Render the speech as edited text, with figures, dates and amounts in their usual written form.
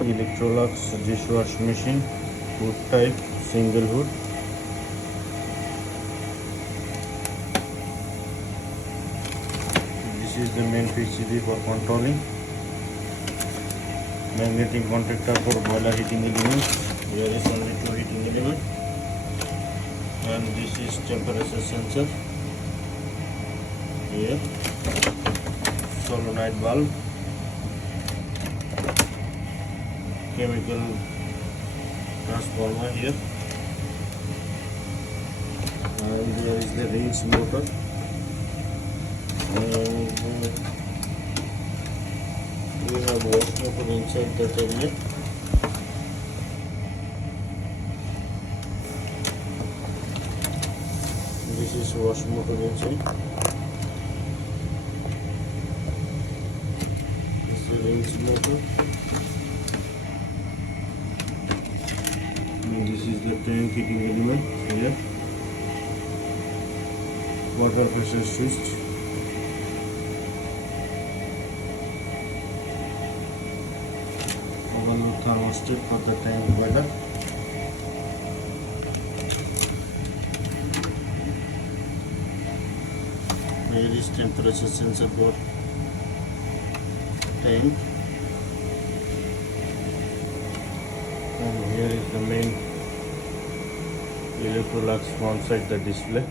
Electrolux dishwasher machine, hood type, single hood. This is the main PCB for controlling. Magnetic contactor for boiler heating element. Here is only two heating element, and this is temperature sensor. Here, solenoid valve, chemical transformer here, and there is the rinse motor, and we have wash motor inside the tablet. This is wash motor inside. This is rinse motor. And this is the tank heating element here. Water pressure switch. Overload thermostat for the tank boiler. Here is temperature sensor for tank, and here is the main Electrolux onside the display.